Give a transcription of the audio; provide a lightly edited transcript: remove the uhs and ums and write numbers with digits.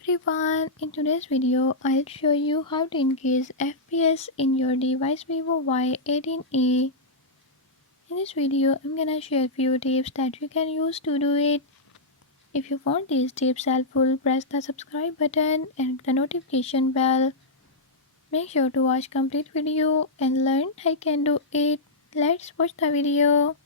everyone, in today's video I'll show you how to increase FPS in your device Vivo Y18e. In this video I'm gonna share a few tips that you can use to do it. If you found these tips helpful, press the subscribe button and the notification bell. Make sure to watch complete video and learn how you can do it. Let's watch the video.